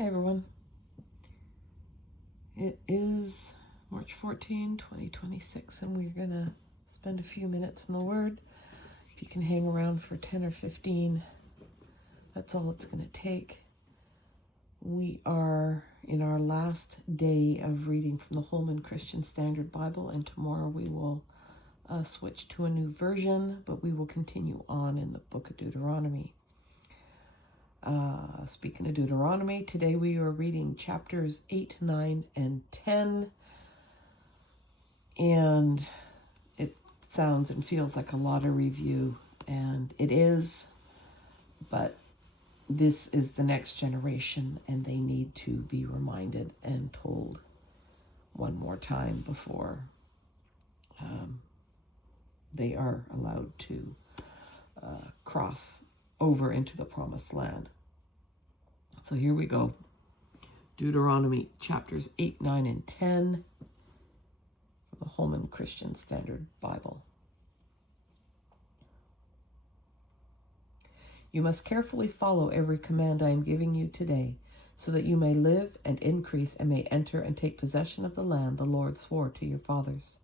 Hi everyone. It is March 14, 2026, and we're going to spend a few minutes in the Word. If you can hang around for 10 or 15, that's all it's going to take. We are in our last day of reading from the Holman Christian Standard Bible, and tomorrow we will switch to a new version, but we will continue on in the book of Deuteronomy. Speaking of Deuteronomy, today we are reading chapters 8, 9, and 10. And it sounds and feels like a lot of review, and it is, but this is the next generation, and they need to be reminded and told one more time before they are allowed to cross over into the promised land. So here we go. Deuteronomy chapters 8, 9, and 10 from the Holman Christian Standard Bible. You must carefully follow every command I am giving you today, so that you may live and increase and may enter and take possession of the land the Lord swore to your fathers.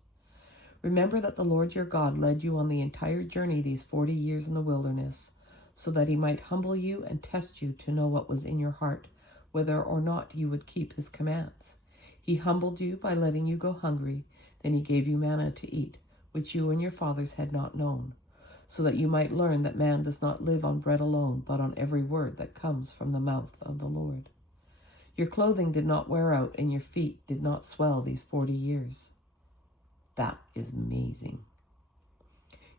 Remember that the Lord your God led you on the entire journey these 40 years in the wilderness, so that he might humble you and test you to know what was in your heart, whether or not you would keep his commands. He humbled you by letting you go hungry, then he gave you manna to eat, which you and your fathers had not known, so that you might learn that man does not live on bread alone, but on every word that comes from the mouth of the Lord. Your clothing did not wear out, and your feet did not swell these 40 years. That is amazing.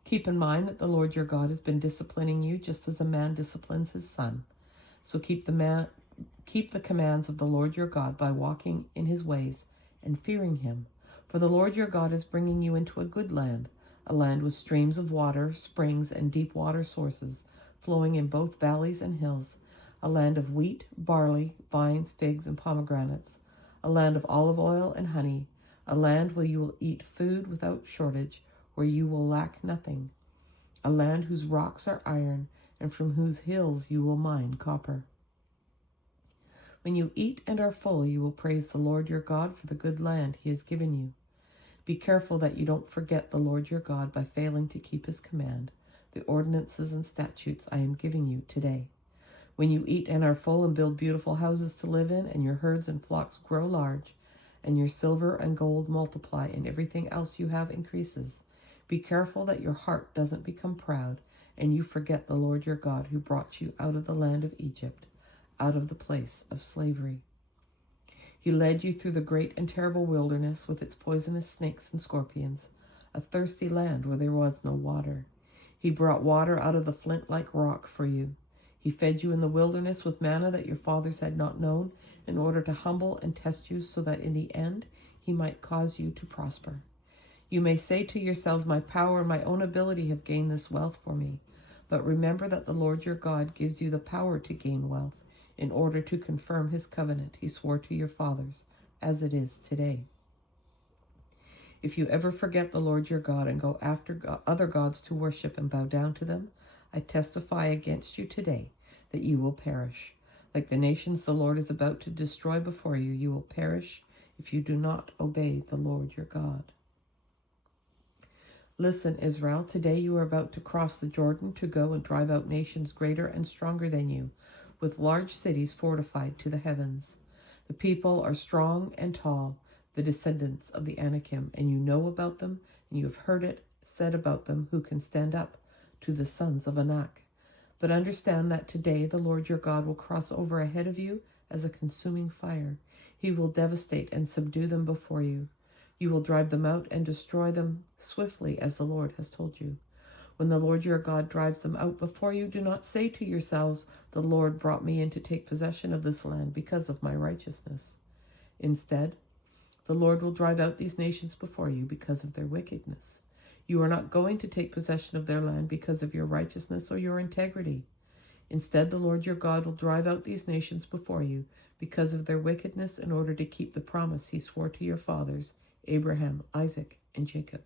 Keep in mind that the Lord your God has been disciplining you just as a man disciplines his son. So keep the commands of the Lord your God by walking in his ways and fearing him. For the Lord your God is bringing you into a good land, a land with streams of water, springs, and deep water sources flowing in both valleys and hills, a land of wheat, barley, vines, figs, and pomegranates, a land of olive oil and honey, a land where you will eat food without shortage, where you will lack nothing, a land whose rocks are iron, and from whose hills you will mine copper. When you eat and are full, you will praise the Lord your God for the good land he has given you. Be careful that you don't forget the Lord your God by failing to keep his command, the ordinances and statutes I am giving you today. When you eat and are full and build beautiful houses to live in, and your herds and flocks grow large, and your silver and gold multiply, and everything else you have increases, be careful that your heart doesn't become proud, and you forget the Lord your God who brought you out of the land of Egypt, out of the place of slavery. He led you through the great and terrible wilderness with its poisonous snakes and scorpions, a thirsty land where there was no water. He brought water out of the flint-like rock for you. He fed you in the wilderness with manna that your fathers had not known, in order to humble and test you, so that in the end he might cause you to prosper. You may say to yourselves, my power and my own ability have gained this wealth for me. But remember that the Lord your God gives you the power to gain wealth, in order to confirm his covenant he swore to your fathers, as it is today. If you ever forget the Lord your God and go after other gods to worship and bow down to them, I testify against you today that you will perish. Like the nations the Lord is about to destroy before you, you will perish if you do not obey the Lord your God. Listen, Israel, today you are about to cross the Jordan to go and drive out nations greater and stronger than you, with large cities fortified to the heavens. The people are strong and tall, the descendants of the Anakim, and you know about them, and you have heard it said about them, who can stand up to the sons of Anak. But understand that today the Lord your God will cross over ahead of you as a consuming fire. He will devastate and subdue them before you. You will drive them out and destroy them swiftly, as the Lord has told you. When the Lord your God drives them out before you, do not say to yourselves, the Lord brought me in to take possession of this land because of my righteousness. Instead, the Lord will drive out these nations before you because of their wickedness. You are not going to take possession of their land because of your righteousness or your integrity. Instead, the Lord your God will drive out these nations before you because of their wickedness, in order to keep the promise he swore to your fathers, Abraham, Isaac, and Jacob.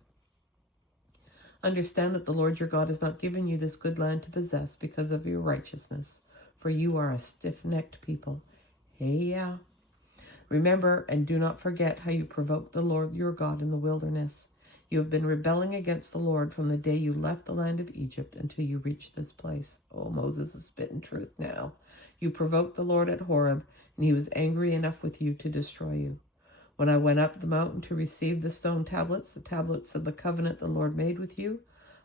Understand that the Lord your God has not given you this good land to possess because of your righteousness, for you are a stiff-necked people, Hey, yeah. Remember and do not forget how you provoked the Lord your God in the wilderness. You have been rebelling against the Lord from the day you left the land of Egypt until you reached this place. Oh, Moses is spitting truth now. You provoked the Lord at Horeb, and he was angry enough with you to destroy you. When I went up the mountain to receive the stone tablets, the tablets of the covenant the Lord made with you,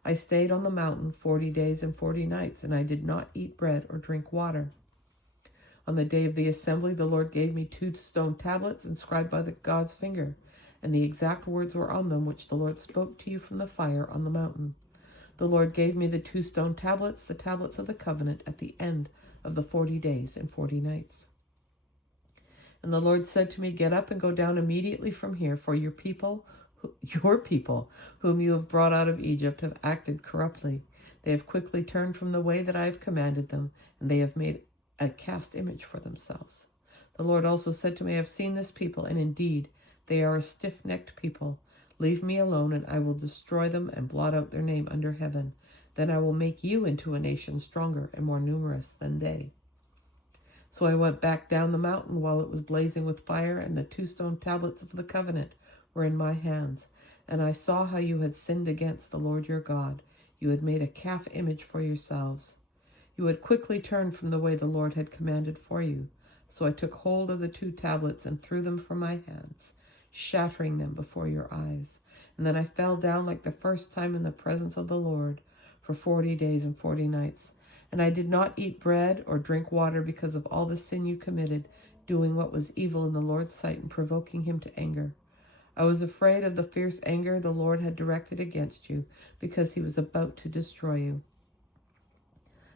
I stayed on the mountain 40 days and 40 nights, and I did not eat bread or drink water. On the day of the assembly, the Lord gave me 2 stone tablets inscribed by God's finger, and the exact words were on them which the Lord spoke to you from the fire on the mountain. The Lord gave me the 2 stone tablets, the tablets of the covenant, at the end of the 40 days and 40 nights. And the Lord said to me, get up and go down immediately from here, for your people, whom you have brought out of Egypt, have acted corruptly. They have quickly turned from the way that I have commanded them, and they have made a cast image for themselves. The Lord also said to me, I have seen this people, and indeed they are a stiff-necked people. Leave me alone, and I will destroy them and blot out their name under heaven. Then I will make you into a nation stronger and more numerous than they. So I went back down the mountain while it was blazing with fire, and the 2 stone tablets of the covenant were in my hands. And I saw how you had sinned against the Lord your God. You had made a calf image for yourselves. You had quickly turned from the way the Lord had commanded for you. So I took hold of the 2 tablets and threw them from my hands, shattering them before your eyes. And then I fell down like the first time in the presence of the Lord for 40 days and 40 nights. And I did not eat bread or drink water because of all the sin you committed, doing what was evil in the Lord's sight and provoking him to anger. I was afraid of the fierce anger the Lord had directed against you, because he was about to destroy you.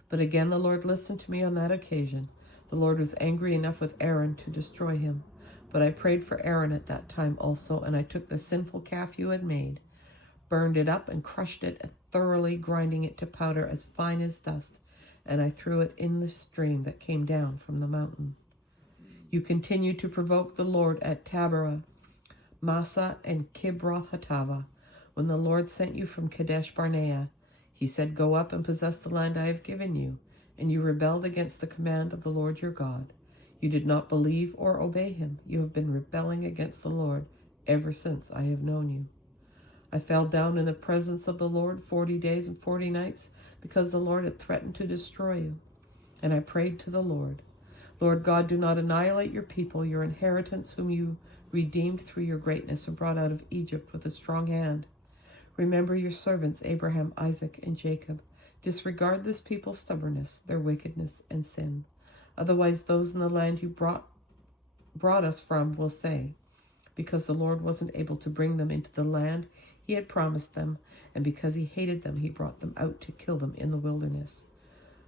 But again the Lord listened to me on that occasion. The Lord was angry enough with Aaron to destroy him. But I prayed for Aaron at that time also, and I took the sinful calf you had made, burned it up and crushed it, thoroughly grinding it to powder as fine as dust, and I threw it in the stream that came down from the mountain. You continued to provoke the Lord at Taberah, Massa, and Kibroth-Hattava. When the Lord sent you from Kadesh Barnea, he said, go up and possess the land I have given you, and you rebelled against the command of the Lord your God. You did not believe or obey him. You have been rebelling against the Lord ever since I have known you. I fell down in the presence of the Lord 40 days and 40 nights, because the Lord had threatened to destroy you. And I prayed to the Lord, Lord God, do not annihilate your people, your inheritance, whom you redeemed through your greatness and brought out of Egypt with a strong hand. Remember your servants Abraham, Isaac, and Jacob. Disregard this people's stubbornness, their wickedness, and sin. Otherwise those in the land you brought us from will say, because the Lord wasn't able to bring them into the land he had promised them, and because he hated them, he brought them out to kill them in the wilderness.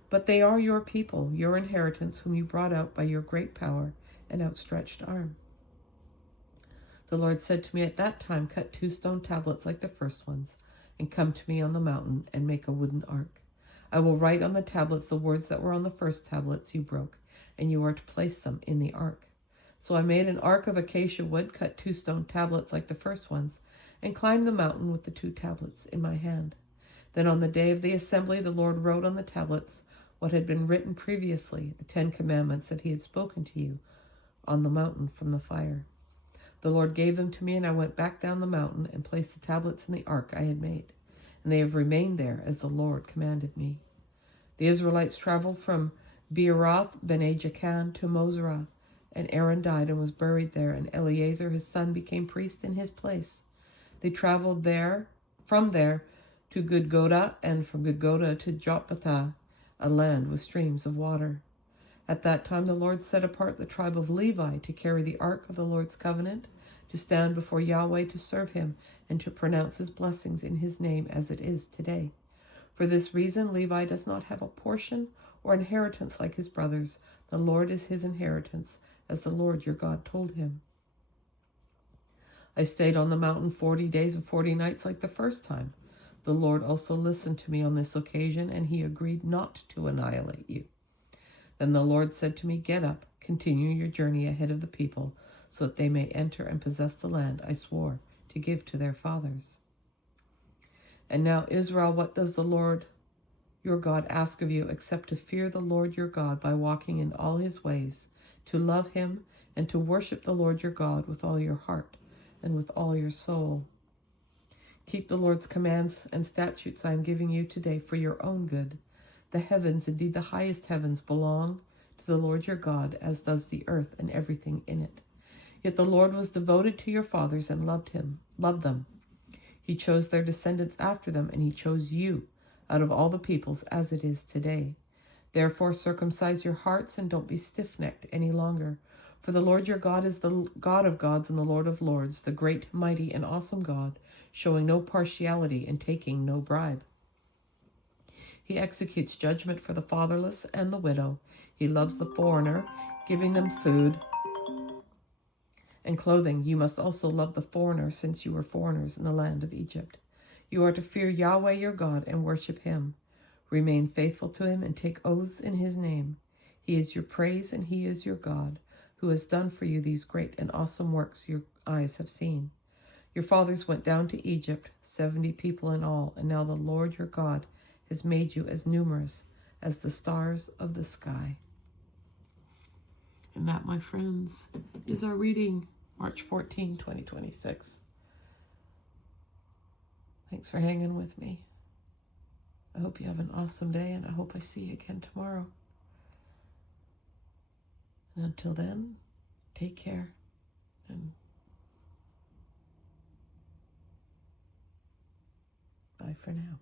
But they are your people, your inheritance, whom you brought out by your great power and outstretched arm. The Lord said to me at that time, cut 2 stone tablets like the first ones, and come to me on the mountain and make a wooden ark. I will write on the tablets the words that were on the first tablets you broke, and you are to place them in the ark. So I made an ark of acacia wood, cut 2 stone tablets like the first ones, and climbed the mountain with the 2 tablets in my hand. Then on the day of the assembly, the Lord wrote on the tablets what had been written previously, the 10 commandments that he had spoken to you on the mountain from the fire. The Lord gave them to me, and I went back down the mountain and placed the tablets in the ark I had made, and they have remained there as the Lord commanded me. The Israelites traveled from Beeroth Bene Jaakan to Mosera, and Aaron died and was buried there, and Eleazar his son became priest in his place. They traveled from there to Gudgoda, and from Gudgoda to Jotbathah, a land with streams of water. At that time the Lord set apart the tribe of Levi to carry the ark of the Lord's covenant, to stand before Yahweh to serve him, and to pronounce his blessings in his name as it is today. For this reason Levi does not have a portion or inheritance like his brothers. The Lord is his inheritance, as the Lord your God told him. I stayed on the mountain 40 days and 40 nights like the first time. The Lord also listened to me on this occasion, and he agreed not to annihilate you. Then the Lord said to me, get up, continue your journey ahead of the people, so that they may enter and possess the land I swore to give to their fathers. And now, Israel, what does the Lord your God ask of you except to fear the Lord your God by walking in all his ways, to love him and to worship the Lord your God with all your heart and with all your soul. Keep the Lord's commands and statutes I am giving you today for your own good. The heavens, indeed the highest heavens, belong to the Lord your God, as does the earth and everything in it. Yet the Lord was devoted to your fathers and loved them. He chose their descendants after them, and he chose you out of all the peoples, as it is today. Therefore circumcise your hearts and don't be stiff-necked any longer. For the Lord your God is the God of gods and the Lord of lords, the great, mighty, and awesome God, showing no partiality and taking no bribe. He executes judgment for the fatherless and the widow. He loves the foreigner, giving them food and clothing. You must also love the foreigner, since you were foreigners in the land of Egypt. You are to fear Yahweh your God and worship him. Remain faithful to him and take oaths in his name. He is your praise and he is your God, who has done for you these great and awesome works your eyes have seen. Your fathers went down to Egypt, 70 people in all, and now the Lord your God has made you as numerous as the stars of the sky. And that, my friends, is our reading, March 14, 2026. Thanks for hanging with me. I hope you have an awesome day, and I hope I see you again tomorrow. And until then, take care, and bye for now.